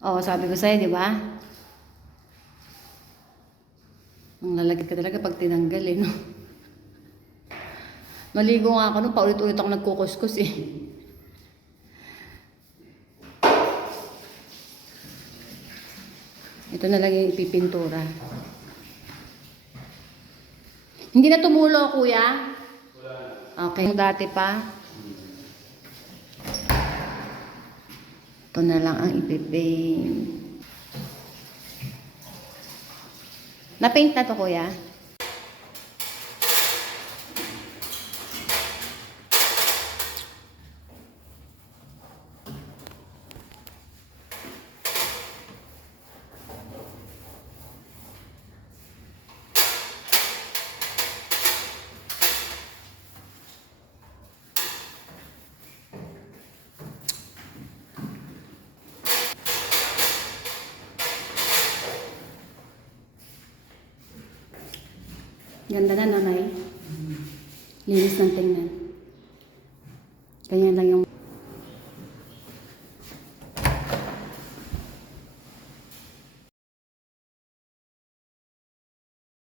Oo, sabi ko sa'yo, di ba? Ang lalagay ka talaga pag tinanggal eh, no? Maligo nga ako nung paulit-ulit ako nagkukuskus eh. Ito na lang yung ipipintura. Hindi na tumulo, kuya? Okay. Yung dati pa. Ito na lang ang ipipaint. Na-paint na to, kuya? Ganda na, nanay. Linis ng tingnan. Ganyan lang yung...